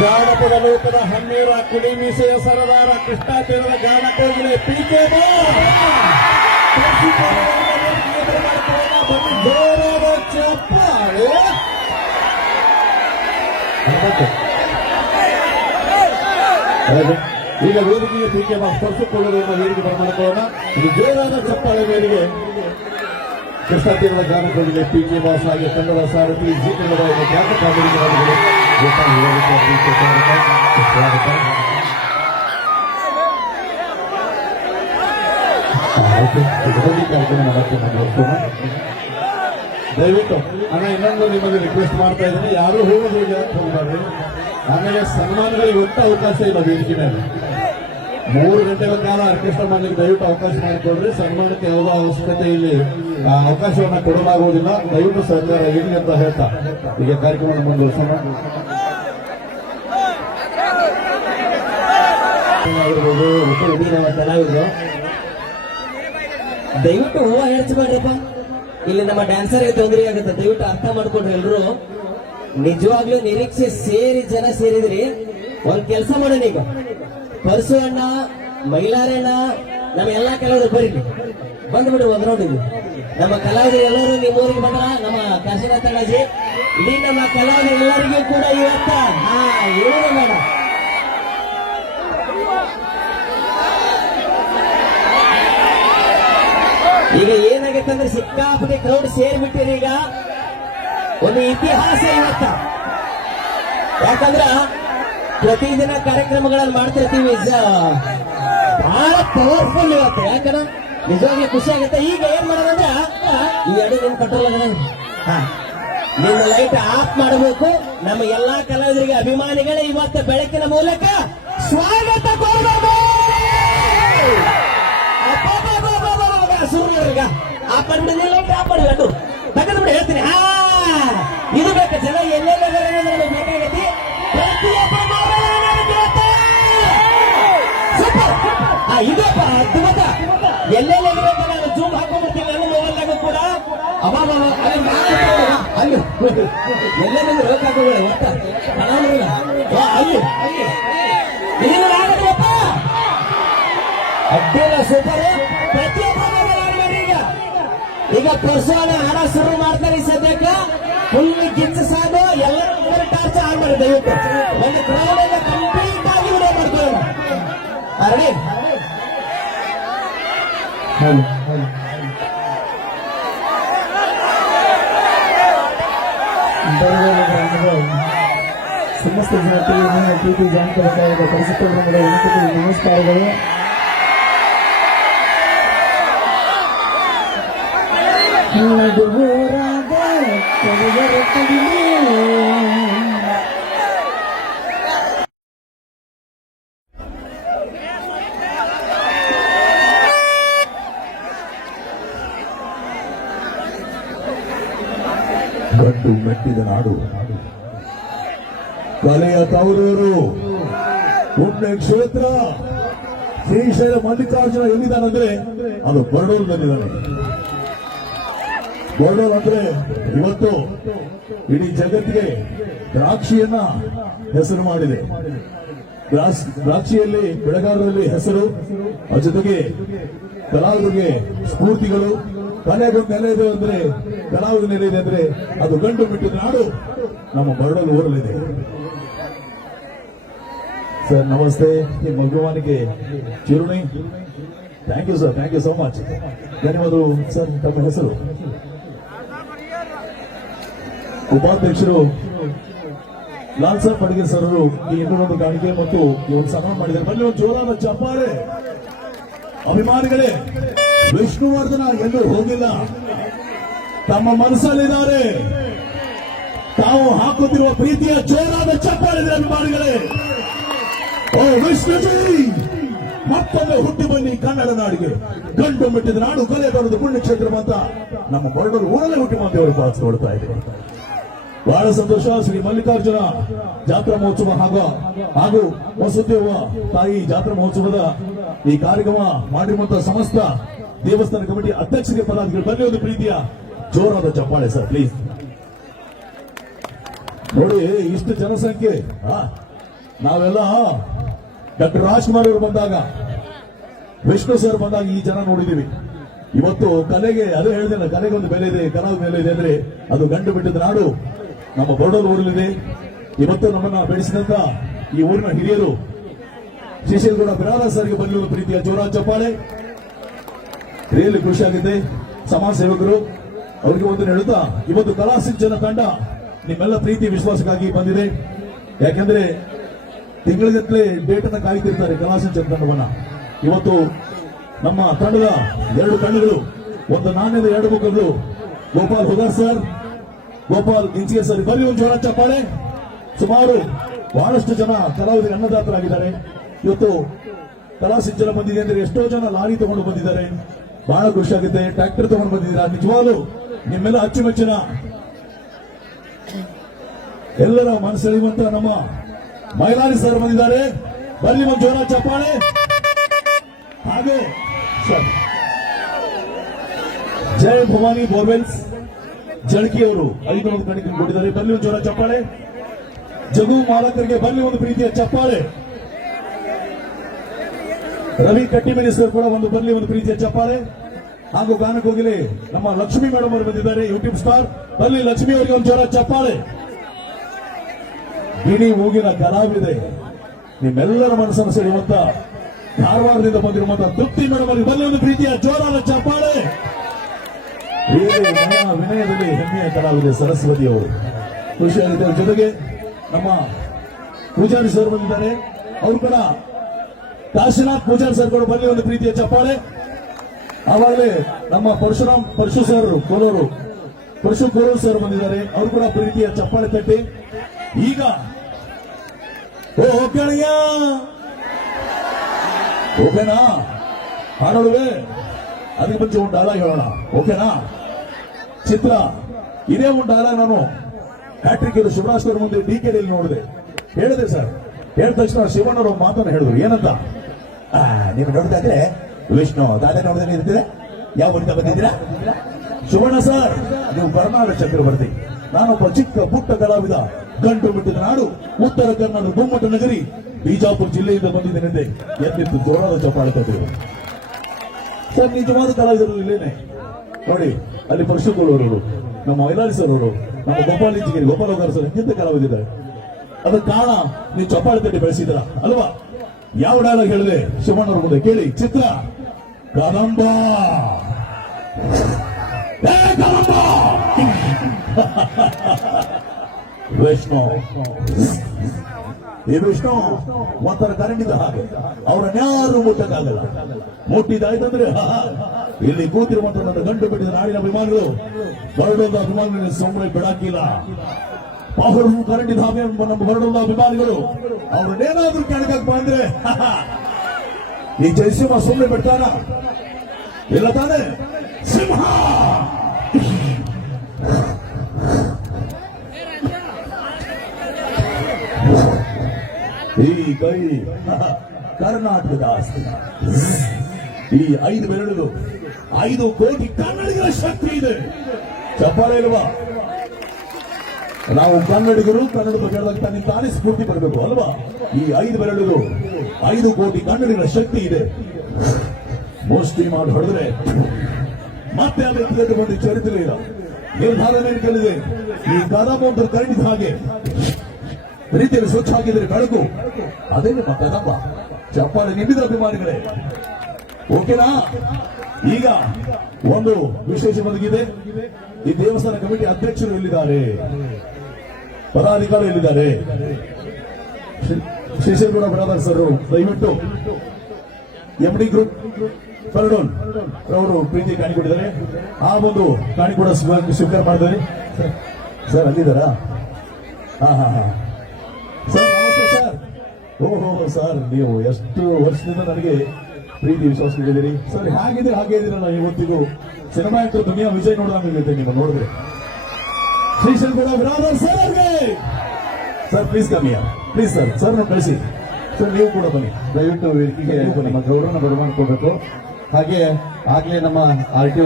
ಜಾನಪದ ಲೋಕದ ಹನ್ನೀರ ಕುಡಿ ಮೀಸೆಯ ಸರದಾರ ಕೃಷ್ಣ ತೀರದ ಗಾನ ಕೋಗಿಲೆ ಪಿಕೆ ಜೋರಾದ ಚಪ್ಪಾಳೆ ಹೌದು. ಈಗ ವೇದಿಕೆಗೆ ಪಿಕೆ ಬಾಸ್ ಸ್ಪರ್ಶಿಸಿಕೊಳ್ಳುವುದನ್ನು ವೇದಿಕೆ ಬರಮಾಡಿಕೊಳ್ಳೋಣ ಇದು ಜೋರಾದ ಚಪ್ಪಾಳೆ ಮೇರೆಗೆ ಕೃಷ್ಣ ತೀರದ ಗಾನ ಕೋಗಿಲೆ ಪಿಕೆ ಬಾಸ್ ಹಾಗೆ ಕನ್ನಡ ಸಾರಥಿ ಜಿ ಕನ್ನಡ ಎಂಬ ಖ್ಯಾತ ಕಾಮಿಡಿಗಾರರಿಗೆ ದಯವಿಟ್ಟು, ಅಣ್ಣ, ಇನ್ನೊಂದು ನಿಮಗೆ ರಿಕ್ವೆಸ್ಟ್ ಮಾಡ್ತಾ ಇದ್ದೀನಿ. ಯಾರು ಹೋಗೋದು ಹೋಗಿ ಆಮೇಲೆ ಸನ್ಮಾನಗಳಿಗೆ ಒಟ್ಟು ಅವಕಾಶ ಇಲ್ಲ ವೇದಿಕೆ ಮೂರು ಗಂಟೆಗಳ ಕಾಲ ಆರ್ಕೆಸ್ಟ್ರಾ ಮಾಡಲಿಕ್ಕೆ ದಯವಿಟ್ಟು ಅವಕಾಶ ಮಾಡಿಕೊಡ್ರಿ. ಸನ್ಮಾನಕ್ಕೆ ಯಾವುದೇ ಅವಶ್ಯಕತೆ ಇಲ್ಲಿ ಅವಕಾಶವನ್ನ ಕೊಡಲಾಗುವುದಿಲ್ಲ. ದಯವಿಟ್ಟು ಸರ್ಕಾರ ಇರಲಿ ಅಂತ ಹೇಳ್ತಾ. ಈಗ ಕಾರ್ಯಕ್ರಮ ಮುಂದುವರಿಸೋಣ. ದಯವಿಟ್ಟು ಹೂವ ಹೆಚ್ಚಬೇಡ್ರಪ್ಪ ಇಲ್ಲಿ ನಮ್ಮ ಡ್ಯಾನ್ಸರ್ಗೆ ತೊಂದರೆ ಆಗುತ್ತೆ. ದಯವಿಟ್ಟು ಅರ್ಥ ಮಾಡ್ಕೊಂಡ್ರಿ ಎಲ್ರು. ನಿಜವಾಗ್ಲೂ ನಿರೀಕ್ಷೆ ಸೇರಿ ಜನ ಸೇರಿದ್ರಿ. ಒಂದ್ ಕೆಲಸ ಮಾಡೋಣ ಈಗ. ಪರಸು ಅಣ್ಣ, ಮೈಲಾರಣ್ಣ, ನಮ್ಮ ಎಲ್ಲಾ ಕಲಾವಿದರು ಬರೀಲಿ ಬಂದ್ಬಿಡ್ರಿ ಒಂದ್ ರೌಂಡ್ ನಮ್ಮ ಕಲಾವಿದರು ಎಲ್ಲರೂ ನಿಮ್ಮ ಊರಿಗೆ ಬಂದ್ರ, ನಮ್ಮ ಕಾಶಿನಾಥ ಅಣ್ಣಾಜಿ ಇಡೀ ನಮ್ಮ ಕಲಾವಿದ ಎಲ್ಲರಿಗೂ ಕೂಡ ಇವತ್ತ, ಹಾ ಏನು ಬೇಡ ಈಗ ಅಂದ್ರೆ ಸಿಕ್ಕಾಪಟ್ಟೆ ಕ್ರೌಡ್ ಸೇರ್ಬಿಟ್ಟಿರಿ ಈಗ ಒಂದು ಇತಿಹಾಸ ಇವತ್ತ ಯಾಕಂದ್ರ ಪ್ರತಿದಿನ ಕಾರ್ಯಕ್ರಮಗಳನ್ನು ಮಾಡ್ತಿರ್ತೀವಿ ಬಹಳ ಪವರ್ಫುಲ್ ಇವತ್ತು ಯಾಕಂದ್ರ ನಿಜವಾಗಿ ಖುಷಿ ಆಗುತ್ತೆ ಈಗ ಏನ್ ಮಾಡೋದಂದ್ರೆ ಈ ಅಡಿ ನಿನ್ ಕಂಟ್ರೋಲ್ ನಿಮ್ಮ ಲೈಟ್ ಆಫ್ ಮಾಡಬೇಕು ನಮ್ಮ ಎಲ್ಲಾ ಕಲಾವಿದರಿಗೆ ಅಭಿಮಾನಿಗಳೇ ಇವತ್ತು ಬೆಳಕಿನ ಮೂಲಕ ಸ್ವಾಗತ ಕೊಡಬೇಕು ಸೂರ್ಯವ್ರಿಗ ಆ ಪಂಡಿನಿಲ್ಲ ಆ ಪಡಿಗಟ್ಟು ತಗದು ಹೇಳ್ತೀನಿ. ಹಾ, ಇದು ಬೇಕು. ಜನ ಎಲ್ಲೆಲ್ಲ ಬೇಕಾಗೈತಿ ಇದಪ್ಪ ಅದ್ಭುತ. ಎಲ್ಲೆಲ್ಲ ನಾನು ಜೂಮ್ ಹಾಕೊಂಡ್ಬಿಡ್ತೀನಿ. ನನ್ನ ಮೊಬೈಲ್ನಾಗ ಕೂಡ. ಅವಾಗ ಅಲ್ಲಿ. ಎಲ್ಲೆಲ್ಲ ಬೇಕಾಗೋಗಳ ಒಟ್ಟ. ಅಲ್ಲಿ. ಇದನ್ನ ಆಗತ್ತಪ್ಪ ಅಡ್ಡಿಲ್ಲ, ಸೂಪರ್. ಈಗ ಪರ್ಸೋನ ಹಣ ಶುರು ಮಾಡ್ತಾರೆ ಈ ಸದ್ಯಕ್ಕ. ಫುಲ್ ಗಿಚ್ಚ ಸಾದು ಎಲ್ಲರೂ ಟಾರ್ಚ್ ಆನ್ ಮಾಡಿ ದಯವಿಟ್ಟು. ಒಂದು ಕ್ರೌಡ್ ಅನ್ನ ಕಂಪ್ಲೀಟ್ ಆಗಿ ವಿಡಿಯೋ ಸಮಸ್ತ ಜನತೆಗೆ ಪರಿಸುತ್ತಗಳ ವಿನಂತಿಗೆ ನಮಸ್ಕಾರಗಳು. ನಡುಗೋರಾದ ಕವಿಯರ ಕಡಿಮೆ. ಗಂಡು ಮೆಟ್ಟಿದ ನಾಡು. ಕಲೆಯ ತವರೂರು. ಪುಣ್ಯ ಕ್ಷೇತ್ರ. ಶ್ರೀಶೈಲ ಮಲ್ಲಿಕಾರ್ಜುನ ಎಲ್ಲಿದ್ದಾನಂದ್ರೆ, ಅದು ಬರಡೂರಿನಲ್ಲಿದ್ದಾನೆ ಬರಡೂರು ಅಂದ್ರೆ ಇವತ್ತು ಇಡೀ ಜಗತ್ತಿಗೆ ದ್ರಾಕ್ಷಿಯನ್ನ ಹೆಸರು ಮಾಡಿದೆ. ದ್ರಾಕ್ಷ್- ದ್ರಾಕ್ಷಿಯಲ್ಲಿ, ಬೆಳೆಗಾರರಲ್ಲಿ ಹೆಸರು ಅದ್ರ ಜೊತೆಗೆ ಕಲಾವಿದರಿಗೆ ಸ್ಫೂರ್ತಿಗಳು. ಕಲೆಗೊಂದು ನೆಲೆ ಇದೆ ಅಂದ್ರೆ, ಕಲಾವಿದ ನೆಲೆ ಇದೆ ಅಂದ್ರೆ ಅದು ಗಂಡು ಬಿಟ್ಟಿದ ನಾಡು ನಮ್ಮ ಬರಡಲು ಊರಲ್ಲಿದೆ. ಸರ್, ನಮಸ್ತೆ. ಈ ಮಗುವಾನಿಗೆ ಚಿರುಣಿ thank you sir thank you so much ಧನ್ಯವಾದಗಳು, ಸರ್, ತಮ್ಮ ಹೆಸರು. ಉಪಾಧ್ಯಕ್ಷರು ಲಾಲ್ ಸಾಹ್ ಪಡಿಗೆ ಸರ್ ಅವರು ಈ ಇನ್ನೊಂದು ಕಾಣಿಕೆ ಮತ್ತು ಈ ಒಂದು ಸನ್ಮಾನ ಮಾಡಿದ್ದಾರೆ. ಬನ್ನಿ ಒಂದು ಜೋರಾದ ಚಪ್ಪಾಳೆ ಅಭಿಮಾನಿಗಳೇ, ವಿಷ್ಣುವರ್ಧನ ಎಲ್ಲೂ ಹೋಗಿಲ್ಲ. ತಮ್ಮ ಮನಸ್ಸಲ್ಲಿದ್ದಾರೆ. ತಾವು ಹಾಕುತ್ತಿರುವ ಪ್ರೀತಿಯ ಜೋರಾದ ಚಪ್ಪಾಳೆ ಅಭಿಮಾನಿಗಳೇ. ಓ ವಿಷ್ಣುಜಿ ಮತ್ತೊಮ್ಮೆ ಹುಟ್ಟಿ ಬನ್ನಿ ಕನ್ನಡ ನಾಡಿಗೆ. ಗಂಡು ಮೆಟ್ಟಿದ ನಾಡು, ಕಲೆ ಬರೋದು ಪುಣ್ಯಕ್ಷೇತ್ರ ಅಂತ ನಮ್ಮ ಬರಡರು ಊರಲ್ಲೇ ಹುಟ್ಟಿ ಮಾತೇವರು ಕೊಡ್ತಾ ಇದ್ದಾರೆ. ಬಹಳ ಸಂತೋಷ. ಶ್ರೀ ಮಲ್ಲಿಕಾರ್ಜುನ ಜಾತ್ರಾ ಮಹೋತ್ಸವ ಹಾಗೂ ಹಾಗೂ ವಸುದೇವ ತಾಯಿ ಜಾತ್ರಾ ಮಹೋತ್ಸವದ ಈ ಕಾರ್ಯಕ್ರಮ ಮಾಡಿರುವಂತಹ ಸಮಸ್ತ ದೇವಸ್ಥಾನ ಕಮಿಟಿ ಅಧ್ಯಕ್ಷರಿಗೆ ಪದಾಧಿಕಾರಿ ಬನ್ನಿ ಒಂದು ಪ್ರೀತಿಯ ಜೋರಾದ ಚಪ್ಪಾಳೆ ಸರ್ ಪ್ಲೀಸ್ ನೋಡಿ, ಇಷ್ಟು ಜನಸಂಖ್ಯೆ ನಾವೆಲ್ಲ ಡಾಕ್ಟರ್ ರಾಜ್ಕುಮಾರ್ ಅವರು ಬಂದಾಗ, ವಿಷ್ಣು ಸರ್ ಬಂದಾಗ ಈ ಜನ ನೋಡಿದೀವಿ ಇವತ್ತು ಕಲೆಗೆ, ಅದೇ ಹೇಳಿದೆ ಕಲೆಗೆ ಒಂದು ಬೆಲೆ ಇದೆ, ಕಲಾವಿದ ಮೇಲೆ ಇದೆ ಅಂದ್ರೆ ಅದು ಗಂಡು ಬಿಟ್ಟಿದ ನಾಡು. ನಮ್ಮ ಬರೋಡಲ್ ಊರಲ್ಲಿದೆ. ಇವತ್ತು ನಮ್ಮನ್ನ ಬೆಳೆಸಿದಂತ ಈ ಊರಿನ ಹಿರಿಯರು ಶಿಶಿರಗೌಡ ಬಿರಾದ ಸರ್ಗೆ ಬಂದಿರುವ ಪ್ರೀತಿಯ ಜೋರ ಚಪ್ಪಾಳೆ. ರಿಯಲ್ಲಿ ಖುಷಿ ಆಗಿದೆ ಸಮಾಜ ಸೇವಕರು, ಅವರಿಗೆ ಒಂದು ಹೇಳುತ್ತಾ, ಇವತ್ತು ಕಲಾ ಸಿಂಚನ ತಂಡ ನಿಮ್ಮೆಲ್ಲ ಪ್ರೀತಿ ವಿಶ್ವಾಸಕ್ಕಾಗಿ ಬಂದಿದೆ. ಯಾಕೆಂದ್ರೆ ತಿಂಗಳಿಗಟ್ಟಲೆ ಡೇಟ್ ಅನ್ನ ಕಾಯ್ತಿರ್ತಾರೆ ಕಲಾ ಸಿಂಚನ ತಂಡವನ್ನ ಇವತ್ತು ನಮ್ಮ ತಂಡದ ಎರಡು ಕಣ್ಣುಗಳು, ಒಂದು ನಾಣ್ಯದ ಎರಡು ಮುಖಗಳು. ಗೋಪಾಲ್ ಹುದಾರ್ ಸರ್ ಗೋಪಾಲ್ ಇಂಚಿಗೆ ಸರಿ. ಬರೀ ಒಂದು ಜೋರ ಚಪ್ಪಾಳೆ. ಸುಮಾರು ಬಹಳಷ್ಟು ಜನ ಕಲಾವಿದರು ಅನ್ನದಾತರಾಗಿದ್ದಾರೆ. ಇವತ್ತು ಕಲಾ ಸಿಂಚನ ಬಂದಿದೆ ಅಂದ್ರೆ ಎಷ್ಟೋ ಜನ ಲಾರಿ ತಗೊಂಡು ಬಂದಿದ್ದಾರೆ. ಬಹಳ ಖುಷಿ ಆಗುತ್ತೆ. ಟ್ರ್ಯಾಕ್ಟರ್ ತಗೊಂಡು ಬಂದಿದ್ದೀರಾ? ನಿಜವಾಗ್ಲು ನಿಮ್ಮೆಲ್ಲ ಅಚ್ಚುಮೆಚ್ಚಿನ ಎಲ್ಲರ ಮನಸ್ಸೆಳೆಯುವಂತ ನಮ್ಮ ಮೈಲಾರಿ ಸರ್ ಬಂದಿದ್ದಾರೆ. ಬಲಿ ಒಂದು ಜೋರ ಚಪ್ಪಾಳೆ. ಹಾಗೆ, ಸರ್. ಜಯ ಭವಾನಿ ಬೋರ್ವೆಲ್ಸ್. ಜಳಕಿ ಐದು ಒಂದು ಕಣಿಕೆ ಕೊಟ್ಟಿದ್ದಾರೆ ಬನ್ನಿ ಒಂದು ಜೋರ ಚಪ್ಪಾಳೆ. ಜಗು ಮಾಲಕರಿಗೆ ಬನ್ನಿ ಒಂದು ಪ್ರೀತಿಯ ಚಪ್ಪಾಳೆ. ರವಿ ಕಟ್ಟಿ ಸರ್ ಕೂಡ ಒಂದು ಬರಲಿ ಒಂದು ಪ್ರೀತಿಯ ಚಪ್ಪಾಳೆ. ಹಾಗೂ ಗಾನಕೋಗಿಲೆ ನಮ್ಮ ಲಕ್ಷ್ಮಿ ಮೇಡಮ್ ಅವರು ಬಂದಿದ್ದಾರೆ ಯೂಟ್ಯೂಬ್ ಸ್ಟಾರ್ ಬರಲಿ ಲಕ್ಷ್ಮಿ ಅವರಿಗೆ ಒಂದು ಜೋರ ಚಪ್ಪಾಳೆ. ಇಡೀ ಮೂಗಿನ ಕಲಾವಿದೆ. ನಿಮ್ಮೆಲ್ಲರ ಮನಸ್ಸನ್ನು ಸೆಳೆಯುವಂತ ಧಾರವಾಡದಿಂದ ಬಂದಿರುವಂತಹ ತೃಪ್ತಿ ಮೇಡಮ್ ಅವರಿಗೆ ಬರಲಿ ಒಂದು ಪ್ರೀತಿಯ ಜೋರಾದ ಚಪ್ಪಾಳೆ. ವಿನಯದಲ್ಲಿ ಹೆಮ್ಮೆಯ ಕಲಾವಿದೆ ಸರಸ್ವತಿ ಅವರು ಖುಷಿಯಾಗಿದೆ ಜೊತೆಗೆ ನಮ್ಮ ಪೂಜಾರಿ ಸರ್ ಬಂದಿದ್ದಾರೆ ಅವರು ಕೂಡ ಕಾಶಿನಾಥ್ ಪೂಜಾರಿ ಸರ್ ಕೂಡ ಬರಲಿ ಒಂದು ಪ್ರೀತಿಯ ಚಪ್ಪಾಳೆ ಆವಾಗಲೇ ನಮ್ಮ ಪರಶುರಾಮ್ ಪರಶು ಸರ್ ಕೋಲೂರು ಪರಶು ಕೋಲೂರು ಸರ್ ಬಂದಿದ್ದಾರೆ ಅವರು ಕೂಡ ಪ್ರೀತಿಯ ಚಪ್ಪಾಳೆ ತಟ್ಟಿ ಈಗ ಓ ಕಣಯ್ಯ ಓಕೆನಾ ಹಾಡೋಡುವೆ ಅದಕ್ಕೆ ಮುಂಚೆ ಒಂದು ಡಾಲಾಗ್ ಹೇಳೋಣ. ಓಕೆನಾ? ಚಿತ್ರ ಇದೇ ಒಂದು ಅಲ್ಲ ನಾನು. ಹ್ಯಾಟ್ರಿಕ್ ಇದು ಶಿವರಾಜ್ ಮುಂದೆ ಡಿ ಕೆ ನೋಡಿದೆ. ಹೇಳಿದೆ ಸರ್. ಹೇಳಿದ ತಕ್ಷಣ ಶಿವಣ್ಣ ಅವರು ಮಾತನ್ನು ಹೇಳಿದ್ರು. ಏನಂತ? ನೀವು ನೋಡ್ತಾ ಇದ್ರೆ ವಿಷ್ಣು ದಾದೆ ನೋಡಿದ್ರೆ ಇರ್ತೀರಾ ಯಾವ ಊರಿಂದ ಬಂದಿದ್ದೀರಾ? ಶಿವಣ್ಣ ಸರ್, ನೀವು ಕರ್ನಾಟಕ ಚಕ್ರವರ್ತಿ. ನಾನೊಬ್ಬ ಚಿಕ್ಕ ಪುಟ್ಟ ಕಲಾವಿದ. ಗಂಟು ಬಿಟ್ಟಿದ ನಾಡು, ಉತ್ತರ ಕರ್ನಾಟಕ ಗುಮ್ಮಟ ನಗರಿ, ಬಿಜಾಪುರ ಜಿಲ್ಲೆಯಿಂದ ಬಂದಿದ್ದೇನೆಂದೇ ಎದ್ದಿತ್ತು ಜೋರಾದ ಸರ್, ನಿಜವಾದ ಕಲಾವಿದರು ಇಲ್ಲೇನೆ. ನೋಡಿ, ಅಲ್ಲಿ ಪರಶುಗೋಲ್ ಅವರು ನಮ್ಮ ಮೈಲಾರಿ ಸರ್ ಅವರು ನಮ್ಮ ಗೋಪಾಲ್ ಇಂಜಿನಿಯರ್ ಗೋಪಾಲ್ ಸರ್ ಹಿಂದೆ ಕಲಾವಿದಿದ್ದಾರೆ ಅದಕ್ಕೆ ಕಾರಣ ನೀವು ಚಪ್ಪಾಳೆ ತಟ್ಟಿ ಬೆಳೆಸಿದ್ರ ಅಲ್ವಾ? ಯಾವ ಡೈಲಾಗ್ ಹೇಳಿದೆ? ಶಿವಣ್ಣವ್ರ ಮುಂದೆ ಕೇಳಿ. ಚಿತ್ರ, ಕದಂಬ. ವೈಷ್ಣವ್ ಈ ವಿಷ್ಣು, ಒಂಥರ ಕರೆಂಟಿದ ಹಾಗೆ. ಅವರನ್ಯಾರು ಮುಟ್ಟಕ್ಕಾಗಲ್ಲ. ಮುಟ್ಟಿದಾಯ್ತಂದ್ರೆ ಇಲ್ಲಿ ಕೂತಿರುವಂತ ನನ್ನ ಗಂಡು ಬಿಟ್ಟಿದ ನಾಡಿನ ಅಭಿಮಾನಿಗಳು ಹೊರಡೋದ ಅಭಿಮಾನಿಗಳು ಸೊಮ್ಮೆ ಬಿಡಾಕಿಲ್ಲ. ಅವರು ಕರೆಂಟಿದ ಹಾಗೆ ನಮ್ಮ ಹೊರಡೋದ ಅಭಿಮಾನಿಗಳು ಅವ್ರನ್ನೇನಾದ್ರೂ ಕೆಳಗಕ್ಕೆ ಬಂದ್ರೆ ಈ ಜಯಸಿಂಹ ಸುಮ್ಮನೆ ಬಿಡ್ತಾನ? ಇಲ್ಲ ತಾನೆ? ಸಿಂಹ! ಈ ಕೈ ಕರ್ನಾಟಕದ ಆಸ್ತಿ. ಈ ಐದು ಬೆರಳುಗಳು, ಐದು ಕೋಟಿ ಕನ್ನಡಿಗರ ಶಕ್ತಿ ಇದೆ. ಚಪ್ಪಾಳೆ ಇಲ್ವಾ? ನಾವು ಕನ್ನಡಿಗರು ಕನ್ನಡ ಬಗ್ಗೆ ತಾನೇ ಸ್ಫೂರ್ತಿ ಬರಬೇಕು ಅಲ್ವಾ? ಈ ಐದು ಬೆರಳುಗಳು, ಐದು ಕೋಟಿ ಕನ್ನಡಿಗರ ಶಕ್ತಿ ಇದೆ. ಮೋಸ್ತಿ ಮಾಡಿ ಹೊಡೆದ್ರೆ ಮತ್ತೆ ಆ ವ್ಯಕ್ತಿಗತ ಒಂದು ಚರಿತ್ರೆ ಇಲ್ಲ. ನಿರ್ಧಾರ ಕಲಿದೆ ಈ ಕದಮ ಒಂದು ಹಾಗೆ. ರೀತಿಯಲ್ಲಿ ಸ್ವಚ್ಛ ಆಗಿದ್ರೆ ಬೆಳಕು. ಅದೇ ನಿಮ್ಮ ಕದಂಬ ಚಪ್ಪಾಳೆ ನಿಮ್ಮಿದ ಅಭಿಮಾನಿಗಳೇ. ಓಕೆನಾ ಈಗ ಒಂದು ವಿಶೇಷ ಬದುಕಿದೆ ಈ ದೇವಸ್ಥಾನ ಕಮಿಟಿ ಅಧ್ಯಕ್ಷರು ಎಲ್ಲಿದ್ದಾರೆ? ಪದಾಧಿಕಾರಿ ಎಲ್ಲಿದ್ದಾರೆ? ಶೇಷೇಗೌಡ ಬ್ರದರ್ ಸರ್, ದಯವಿಟ್ಟು ಎಂ ಡಿ ಗ್ರೂಪ್ ಫರ್ಡೋನ್ ಅವರು ಪ್ರೀತಿ ಕಾಣಿಕೊಟ್ಟಿದ್ದಾರೆ ಆ ಒಂದು ಕಾಣಿಕೊಡ ಸ್ವೀಕಾರ ಮಾಡಿದ್ದಾರೆ ಸರ್, ಅಲ್ಲಿದ್ದಾರಾ? ಹಾ ಹಾ ಹಾ. ಓಹೋ ಸರ್, ನೀವು ಎಷ್ಟು ವರ್ಷದಿಂದ ನನಗೆ ಪ್ರೀತಿ ವಿಶ್ವಾಸ ನೀಡಿದಿರಿ ಸರ್ ಹೇಗಿದೆ ಹಾಗೆ ಇದ್ದೀರಲ್ಲ ಇವತ್ತಿಗೂ? ಸಿನಿಮಾ ಆಕ್ಟರ್ ದುನಿಯಾ ವಿಜಯ್ ನೋಡಿದಂಗೆ ನೀವು ನೋಡಿದ್ರೆ. ಸರ್ ಪ್ಲೀಸ್ ಕಮ್ಮಿ ಪ್ಲೀಸ್ ಸರ್ ಸರ್ ಕಳಿಸಿ. ಸರ್ ನೀವು ಕೂಡ ಬನ್ನಿ. ದಯವಿಟ್ಟು ವೇದಿಕೆಗೆ ನಮ್ಮ ಗೌರವನ ಬರಮಾಡ್ಕೋಬೇಕು ಹಾಗೆ ಆಗ್ಲೇ ನಮ್ಮ ಆರ್ ಟಿ